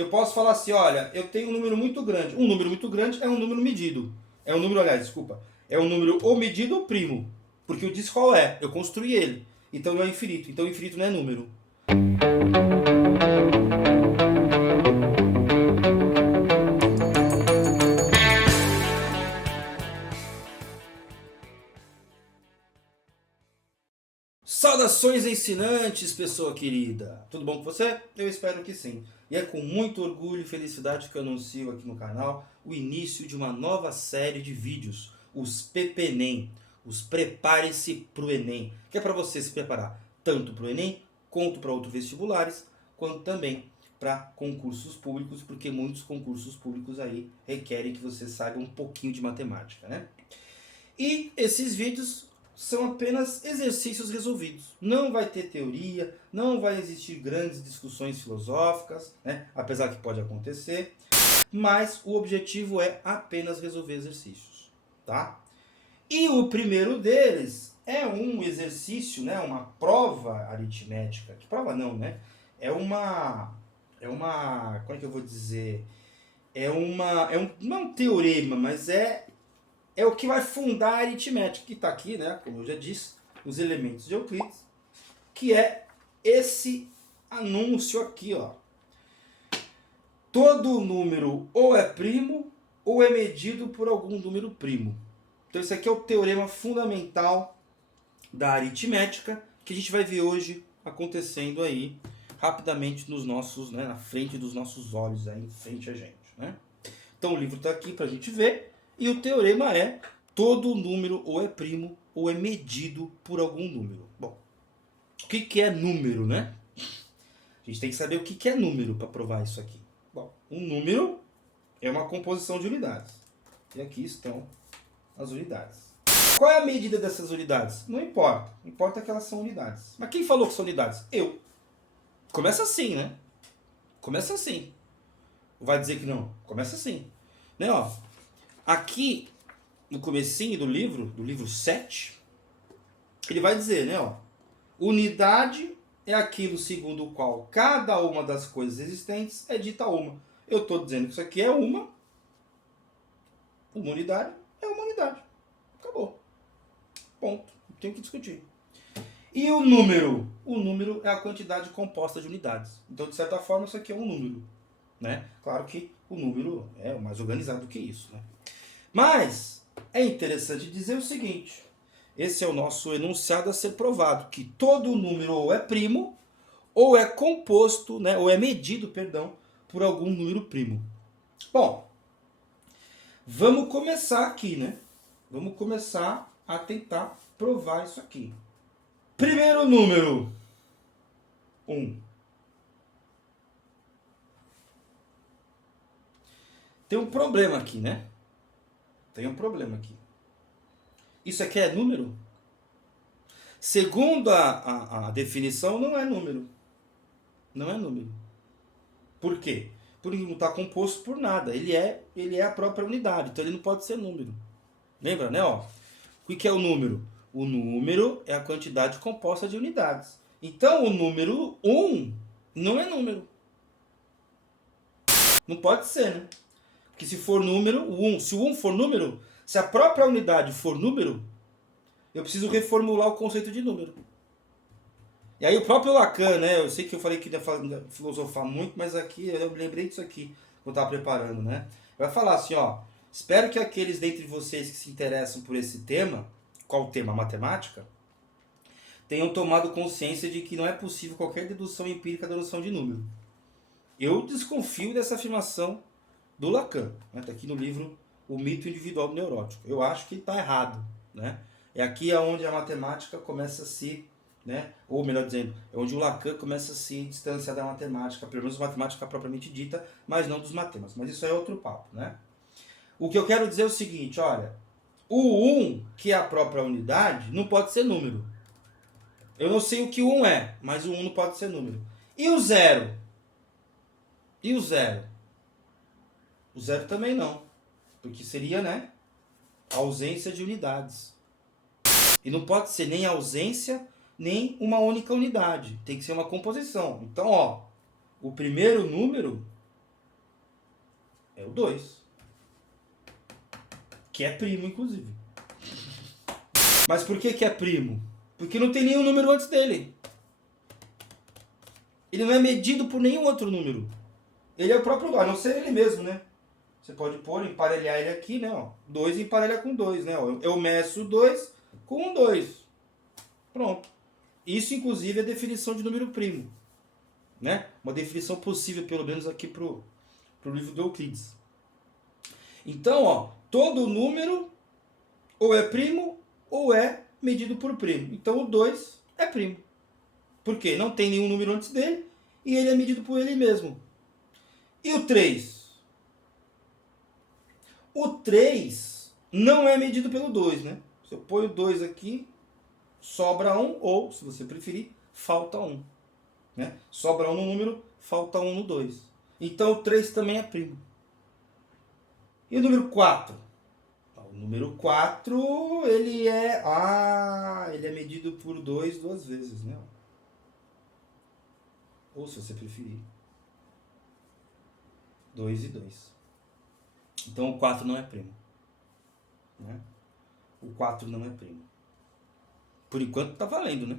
eu posso falar assim, olha, eu tenho um número muito grande. Um número muito grande é um número medido. É um número, aliás, desculpa. É um número ou medido ou primo. Porque eu disse qual é, eu construí ele. Então não é infinito. Então infinito não é número. Saudações ensinantes, pessoa querida! Tudo bom com você? Eu espero que sim. E é com muito orgulho e felicidade que eu anuncio aqui no canal o início de uma nova série de vídeos, os PPNEM, os Prepare-se para o Enem, que é para você se preparar tanto para o Enem, quanto para outros vestibulares, quanto também para concursos públicos, porque muitos concursos públicos aí requerem que você saiba um pouquinho de matemática, né? E esses vídeos são apenas exercícios resolvidos. Não vai ter teoria, não vai existir grandes discussões filosóficas, né? Apesar que pode acontecer, mas o objetivo é apenas resolver exercícios, tá? E o primeiro deles é um exercício, né? Uma prova aritmética. Que prova não, né? Como é que eu vou dizer? Não é um teorema, mas é o que vai fundar a aritmética, que está aqui, né, como eu já disse, os elementos de Euclides, que é esse anúncio aqui, ó. Todo número ou é primo ou é medido por algum número primo. Então esse aqui é o teorema fundamental da aritmética, que a gente vai ver hoje acontecendo aí rapidamente nos nossos, né, na frente dos nossos olhos, aí em frente a gente, né? Então o livro está aqui para a gente ver. E o teorema é: todo número ou é primo ou é medido por algum número. Bom, o que é número, né? A gente tem que saber o que é número para provar isso aqui. Bom, um número é uma composição de unidades. E aqui estão as unidades. Qual é a medida dessas unidades? Não importa. Importa que elas são unidades. Mas quem falou que são unidades? Eu. Começa assim, né? Começa assim. Vai dizer que não? Começa assim. Né, ó? Aqui, no comecinho do livro 7, ele vai dizer, né, ó, unidade é aquilo segundo o qual cada uma das coisas existentes é dita uma. Eu estou dizendo que isso aqui é uma unidade, é uma unidade. Acabou. Ponto. Não tem o que discutir. E o número? O número é a quantidade composta de unidades. Então, de certa forma, isso aqui é um número, né? Claro que o número é mais organizado do que isso, né? Mas é interessante dizer o seguinte: esse é o nosso enunciado a ser provado, que todo número ou é primo, ou é composto, né, ou é medido, perdão, por algum número primo. Bom, vamos começar aqui, né? Vamos começar a tentar provar isso aqui. Primeiro número, 1. Tem um problema aqui, né? Tem um problema aqui. Isso aqui é número? Segundo a definição, não é número. Não é número. Por quê? Porque ele não está composto por nada. Ele é a própria unidade. Então ele não pode ser número. Lembra, né? Ó, o que é o número? O número é a quantidade composta de unidades. Então o número 1 não é número. Não pode ser, né? Porque se for número, se o 1 for número, se a própria unidade for número, eu preciso reformular o conceito de número. E aí o próprio Lacan, né? Eu sei que eu falei que ia filosofar muito, mas aqui eu me lembrei disso aqui quando eu estava preparando, né? Vai falar assim, ó: espero que aqueles dentre vocês que se interessam por esse tema, qual o tema? Matemática, tenham tomado consciência de que não é possível qualquer dedução empírica da noção de número. Eu desconfio dessa afirmação do Lacan, né? Tá aqui no livro O Mito Individual do Neurótico. Eu acho que está errado, né? É aqui onde a matemática começa a se, né? Ou melhor dizendo, é onde o Lacan começa a se distanciar da matemática, pelo menos matemática propriamente dita, mas não dos matemas. Mas isso é outro papo, né? O que eu quero dizer é o seguinte, olha: o 1, que é a própria unidade, não pode ser número. Eu não sei o que o 1 é, mas o 1 não pode ser número. E o 0? E o 0? O 0 também não, porque seria, né, ausência de unidades. E não pode ser nem ausência, nem uma única unidade. Tem que ser uma composição. Então, ó, o primeiro número É o 2. Que é primo, inclusive. Mas por que é primo? Porque não tem nenhum número antes dele. Ele não é medido por nenhum outro número. Ele é o próprio, a não ser ele mesmo, né? Você pode pôr, emparelhar ele aqui, né? Ó, 2 emparelha com 2, né? Ó, eu meço 2 com um 2. Pronto. Isso, inclusive, é definição de número primo. Né? Uma definição possível, pelo menos aqui pro livro do Euclides. Então, ó, todo número ou é primo ou é medido por primo. Então, o 2 é primo. Por quê? Não tem nenhum número antes dele e ele é medido por ele mesmo. E o 3? O 3 não é medido pelo 2, né? Se eu ponho 2 aqui, sobra 1, ou, se você preferir, falta 1. Né? Sobra 1 no número, falta 1 no 2. Então, o 3 também é primo. E o número 4? O número 4, ele é medido por 2 duas vezes, né? Ou, se você preferir, 2 e 2. Então, o 4 não é primo. Né? O 4 não é primo. Por enquanto tá valendo, né?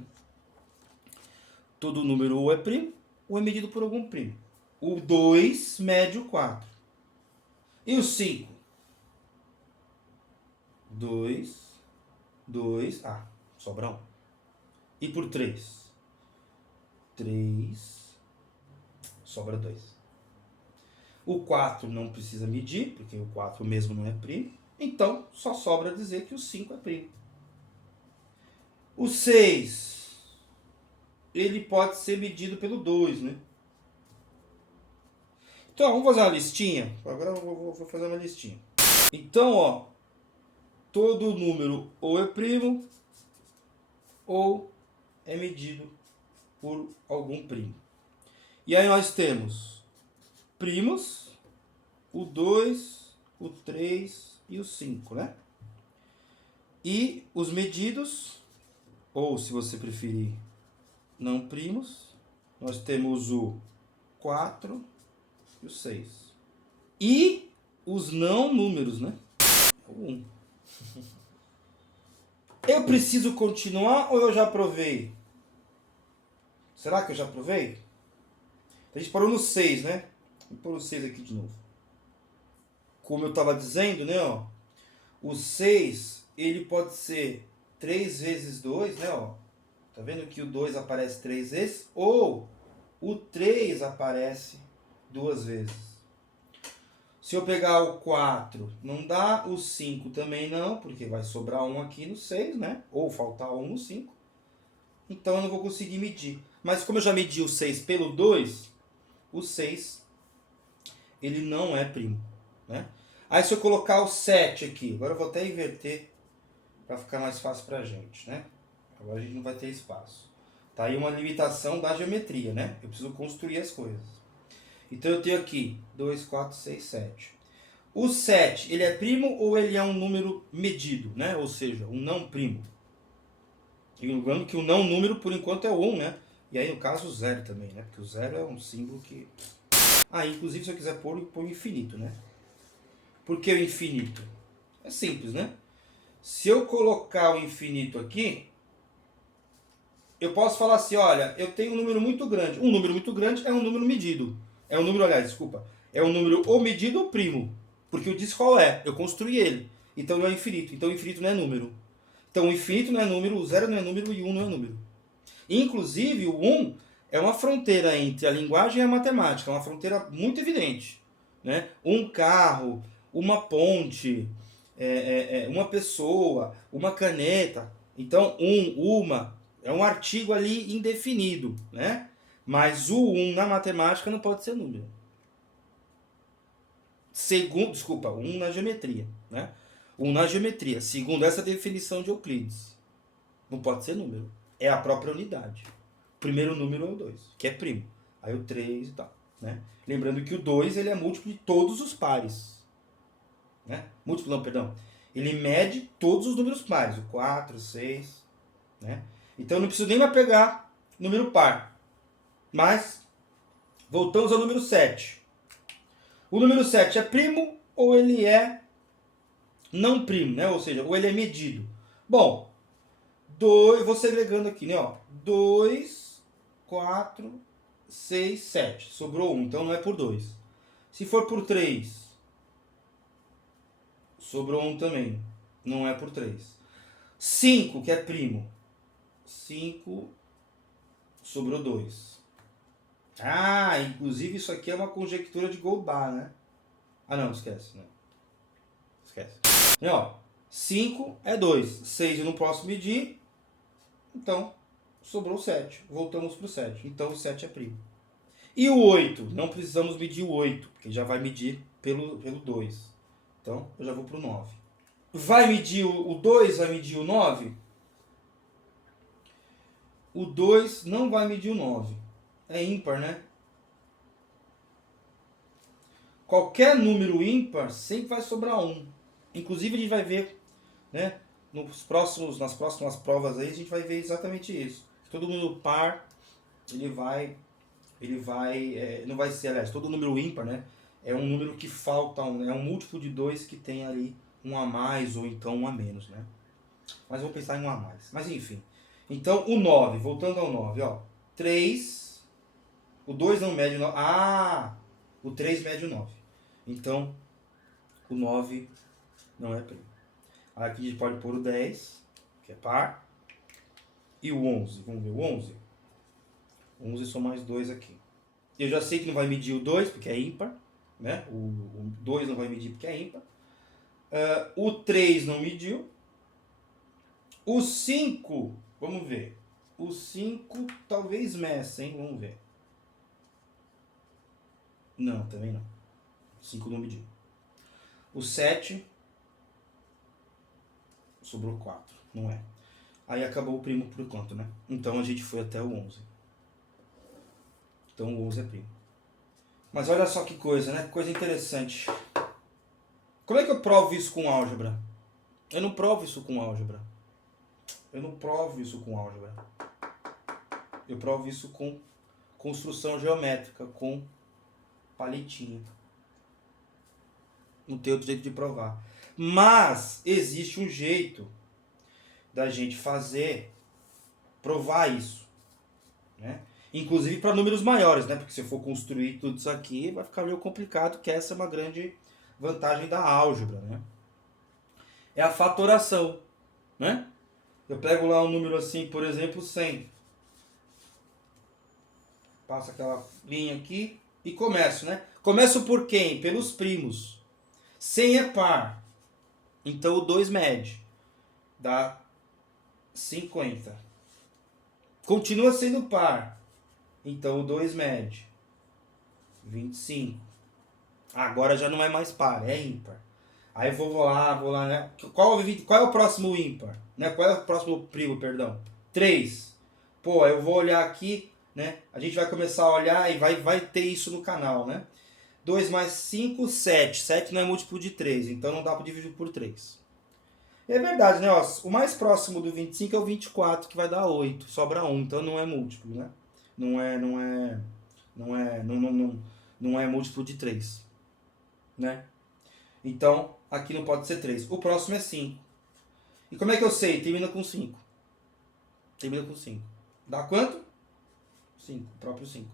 Todo número ou é primo, ou é medido por algum primo. O 2 mede o 4. E o 5? 2, sobra 1. E por 3? 3, sobra 2. O 4 não precisa medir, porque o 4 mesmo não é primo. Então, só sobra dizer que o 5 é primo. O 6, ele pode ser medido pelo 2, né? Então, vamos fazer uma listinha. Agora eu vou fazer uma listinha. Então, ó, todo número ou é primo ou é medido por algum primo. E aí nós temos primos, o 2, o 3 e o 5, né? E os medidos, ou se você preferir, não primos, nós temos o 4 e o 6. E os não números, né? O 1. Eu preciso continuar ou eu já provei? Será que eu já provei? A gente parou no 6, né? Vou pôr o 6 aqui de novo. Como eu estava dizendo, né? Ó, o 6, ele pode ser 3 vezes 2, né? Ó, tá vendo que o 2 aparece 3 vezes? Ou o 3 aparece 2 vezes. Se eu pegar o 4, não dá. O 5 também não, porque vai sobrar 1 aqui no 6, né? Ou faltar 1 no 5. Então eu não vou conseguir medir. Mas como eu já medi o 6 pelo 2, o 6, ele não é primo, né? Aí se eu colocar o 7 aqui, agora eu vou até inverter para ficar mais fácil pra gente, né? Agora a gente não vai ter espaço. Tá aí uma limitação da geometria, né? Eu preciso construir as coisas. Então eu tenho aqui 2, 4, 6, 7. O 7, ele é primo ou ele é um número medido, né? Ou seja, um não primo. E lembrando que o não número, por enquanto, é o 1, né? E aí, no caso, o 0 também, né? Porque o 0 é um símbolo que... inclusive, se eu quiser pôr, eu ponho infinito, né? Por que o infinito? É simples, né? Se eu colocar o infinito aqui, eu posso falar assim, olha, eu tenho um número muito grande. Um número muito grande é um número medido. É um número, aliás, desculpa. É um número ou medido ou primo. Porque eu disse qual é. Eu construí ele. Então não é infinito. Então o infinito não é número. Então o infinito não é número, o 0 não é número e o 1 não é número. Inclusive o 1 é uma fronteira entre a linguagem e a matemática. É uma fronteira muito evidente. Né? Um carro, uma ponte, uma pessoa, uma caneta. Então uma, é um artigo ali indefinido. Né? Mas o 1 na matemática não pode ser número. Desculpa, 1 na geometria, né? 1 na geometria, segundo essa definição de Euclides. Não pode ser número. É a própria unidade. O primeiro número é o 2, que é primo. Aí o 3 e tal, né? Lembrando que o 2 ele é múltiplo de todos os pares. Né? Múltiplo não, perdão. Ele mede todos os números pares. O 4, o 6, né? Então eu não preciso nem mais pegar número par. Mas, voltamos ao número 7. O número 7 é primo ou ele é não primo, né? Ou seja, ou ele é medido. Bom, vou segregando aqui, né? 2, 4, 6, 7. Sobrou 1, então não é por 2. Se for por 3, sobrou 1 também. Não é por 3. 5, que é primo. 5, sobrou 2. Ah, inclusive isso aqui é uma conjectura de Goldbach, né? Ah, não, esquece. Não. Esquece. E, 5 é 2. 6 eu não posso medir. Então, sobrou 7. Voltamos para o 7. Então, o 7 é primo. E o 8? Não precisamos medir o 8, porque já vai medir pelo 2. Então, eu já vou para o 9. Vai medir o 2? Vai medir o 9? O 2 não vai medir o 9. É ímpar, né? Qualquer número ímpar sempre vai sobrar 1. Inclusive, a gente vai ver, né? Nas próximas provas aí, a gente vai ver exatamente isso. Todo número par, não vai ser, aliás, todo número ímpar, né? É um número que falta um, é um múltiplo de 2 que tem ali um a mais ou então um a menos, né? Mas vou pensar em um a mais. Mas enfim. Então, o 9, voltando ao 9, 3, o 2 não mede o 9. Ah, o 3 mede o 9. Então, o 9 não é primo. Aqui a gente pode pôr o 10, que é par. E o 11, vamos ver o 11. 11 são mais 2 aqui. Eu já sei que não vai medir o 2, porque é ímpar. Né? O 2 não vai medir porque é ímpar. O 3 não mediu. O 5, vamos ver. O 5 talvez meça, hein? Vamos ver. Não, também não. O 5 não mediu. O 7 sobrou 4, não é. Aí acabou o primo por enquanto, né? Então a gente foi até o 11. Então o 11 é primo. Mas olha só que coisa, né? Que coisa interessante. Como é que eu provo isso com álgebra? Eu não provo isso com álgebra. Eu provo isso com construção geométrica, com palitinho. Não tem outro jeito de provar. Mas existe um jeito da gente provar isso, né? Inclusive para números maiores, né? Porque se eu for construir tudo isso aqui, vai ficar meio complicado, que essa é uma grande vantagem da álgebra, né? É a fatoração, né? Eu pego lá um número assim, por exemplo, 100. Passo aquela linha aqui e começo, né? Começo por quem? Pelos primos. 100 é par. Então o 2 mede. Dá 50. Continua sendo par. Então o 2 mede 25. Agora já não é mais par, é ímpar. Aí eu vou lá, né? Qual é o próximo ímpar? Né? Qual é o próximo primo, perdão? 3. Pô, eu vou olhar aqui, né? A gente vai começar a olhar e vai ter isso no canal, né? 2 mais 5, 7. 7 não é múltiplo de 3, então não dá para dividir por 3. É verdade, né? O mais próximo do 25 é o 24, que vai dar 8. Sobra 1, então não é múltiplo, né? Não é múltiplo de 3, né? Então, aqui não pode ser 3. O próximo é 5. E como é que eu sei? Termina com 5. Dá quanto? 5, o próprio 5.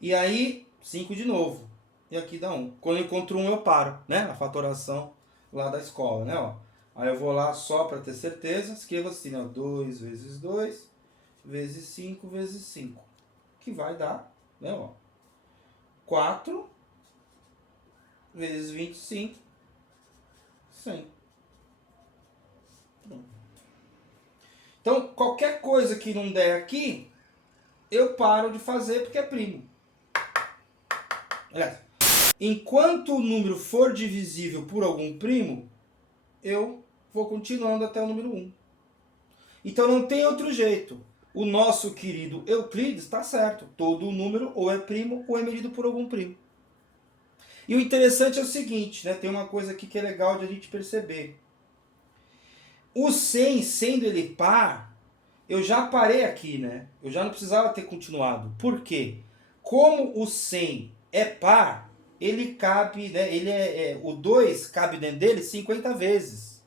E aí, 5 de novo. E aqui dá 1. Quando eu encontro 1, eu paro, né? A fatoração lá da escola, né? Aí eu vou lá só para ter certeza. Escrevo assim, 2 vezes 2 vezes 5 vezes 5. Que vai dar, né? 4 vezes 25, 100. Então, qualquer coisa que não der aqui, eu paro de fazer porque é primo. Aliás, enquanto o número for divisível por algum primo, eu vou continuando até o número 1. Então não tem outro jeito. O nosso querido Euclides está certo. Todo número ou é primo ou é medido por algum primo. E o interessante é o seguinte, né? Tem uma coisa aqui que é legal de a gente perceber. O 100, sendo ele par, eu já parei aqui, né? Eu já não precisava ter continuado. Por quê? Como o 100 é par, ele cabe, né, o 2 cabe dentro dele 50 vezes.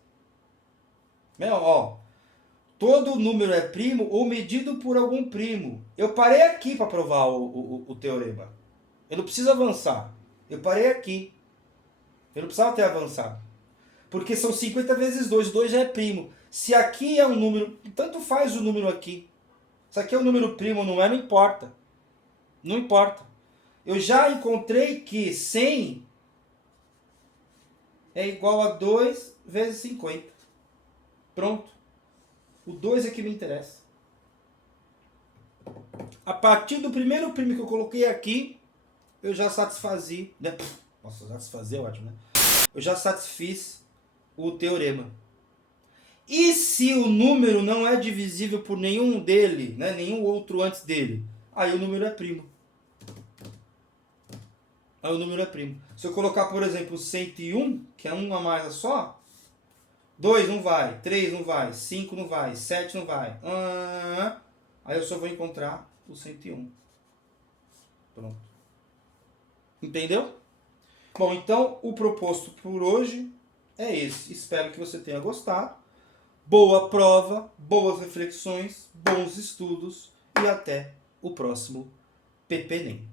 Né, ó, todo número é primo ou medido por algum primo. Eu parei aqui para provar o teorema. Eu não preciso avançar. Eu parei aqui. Eu não precisava ter avançado. Porque são 50 vezes 2. 2 já é primo. Se aqui é um número... Tanto faz o número aqui. Se aqui é um número primo ou não é, não importa. Não importa. Eu já encontrei que 100 é igual a 2 vezes 50. Pronto. O 2 é que me interessa. A partir do primeiro primo que eu coloquei aqui, eu já satisfazi... Né? Nossa, satisfazer é ótimo, né? Eu já satisfiz o teorema. E se o número não é divisível por nenhum dele, né, nenhum outro antes dele, aí o número é primo. Aí o número é primo. Se eu colocar, por exemplo, 101, que é 1 a mais só, 2 não vai, 3 não vai, 5 não vai, 7 não vai. Aí eu só vou encontrar o 101. Pronto. Entendeu? Bom, então o proposto por hoje é esse. Espero que você tenha gostado. Boa prova, boas reflexões, bons estudos e até o próximo PPNEM.